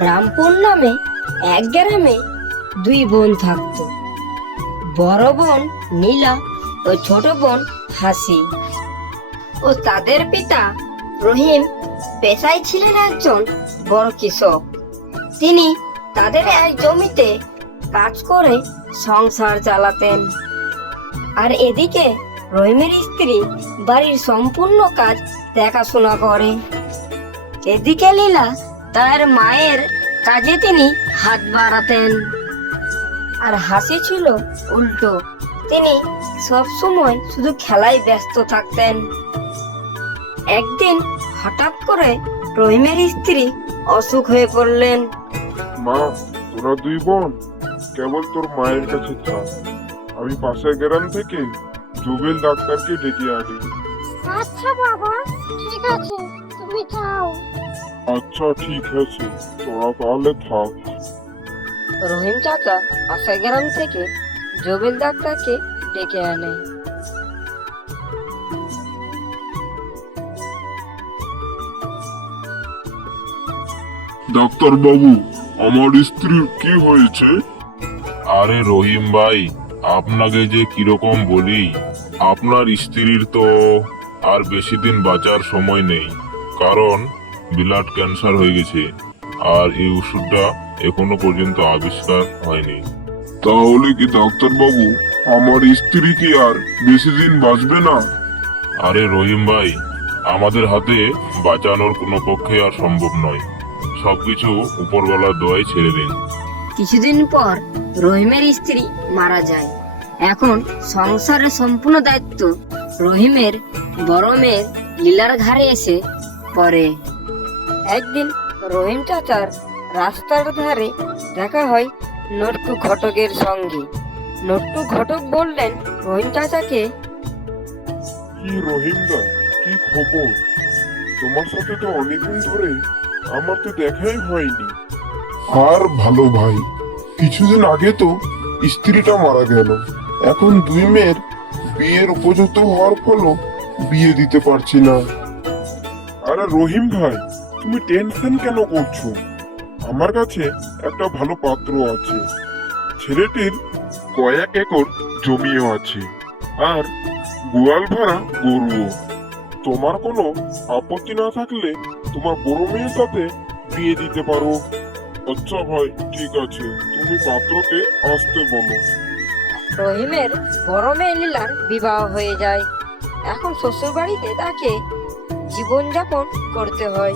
রামপুর নামে এক গ্রামে দুই বোন থাকতো। বড় বোন নীলা ও ছোট বোন হাসি। ও তাদের পিতা রহিম পেশায় ছিলেন একজন বড় কৃষক। তিনি তাদের এক জমিতে কাজ করে সংসার চালাতেন। আর এদিকে রহিমের স্ত্রী বাড়ির সম্পূর্ণ কাজ দেখাশোনা করে। এদিকে লীলা তার মায়ের কাজে তিনি হাত বাড়াতেন। আর হাসি ছিল উল্টো। তিনি সব সময় শুধু খেলায় ব্যস্ত থাকতেন। একদিন হঠাৎ করে রহিমের স্ত্রী অসুখ হয়ে পড়লেন। মা তোরা দুই বোন। কেবল তোর মায়ের কাছে থাক আমি পাশের গ্রাম থেকে জুবেল ডাক্তারকে ডেকে আনি। আচ্ছা বাবা ঠিক আছে। তুমি যাও। আচ্ছা ঠিক আছে। তোরা তাহলে থাক। রহিম চাচা পাশের গ্রাম থেকে জবিল ডাক্তারকে ডেকে আনে। ডাক্তার বাবু আমার স্ত্রীর কি হয়েছে? আরে রহিম ভাই আপনাকে যে কীরকম বলি আপনার স্ত্রীর তো আর বেশি দিন বাঁচার সময় নেই। কারণ ব্লাড ক্যান্সার হয়ে গেছে আর এই ওষুধটা এখনও পর্যন্ত আবিষ্কার হয়নি। তাহলে কি ডাক্তার বাবু আমার স্ত্রী কি আর বেশি দিন বাঁচবে না? আরে রহিম ভাই আমাদের হাতে বাঁচানোর কোনো পক্ষে আর সম্ভব নয়। সবকিছু উপরওয়ালার দোয়ায় ছেড়ে দিন। কিছুদিন পর রহিমের স্ত্রী মারা যায়। এখন সংসারের সম্পূর্ণ দায়িত্ব রহিমের বড় মেয়ের লীলার ঘাড়ে এসে পড়ে। একদিন রহিম চাচার রাস্তার ধারে দেখা হয় নট্টু ঘটকের সঙ্গে। নট্টু ঘটক বললেন রহিম চাচাকে? কি রহিমদা কি খবর? তোমার সাথে তো অনেকদিন ধরে আমার তো দেখাই হয়নি। আর ভালো ভাই কিছুদিন আগে তো স্ত্রীটা মারা গেল। এখন দুই মেয়ের বিয়ের উপযুক্ত হওয়ার ফলও বিয়ে দিতে পারছি না। আরে রহিম ভাই তুমি টেনশন কেন করছ? আমার কাছে একটা ভালো পাত্র আছে। ছেলেটির কয়েক একর জমিও আছে। আর গোয়াল ভরা গরুও। তোমার কোনো আপত্তি না থাকলে তোমার বড় মেয়ের সাথে বিয়ে দিতে পারো। আচ্ছা ভাই, ঠিক আছে। তুমি পাত্রকে আসতে বলো। রহিমের বড় মেয়ে লীলার বিবাহ হয়ে যায়। এখন শ্বশুর বাড়িতে তাকে জীবনযাপন করতে হয়।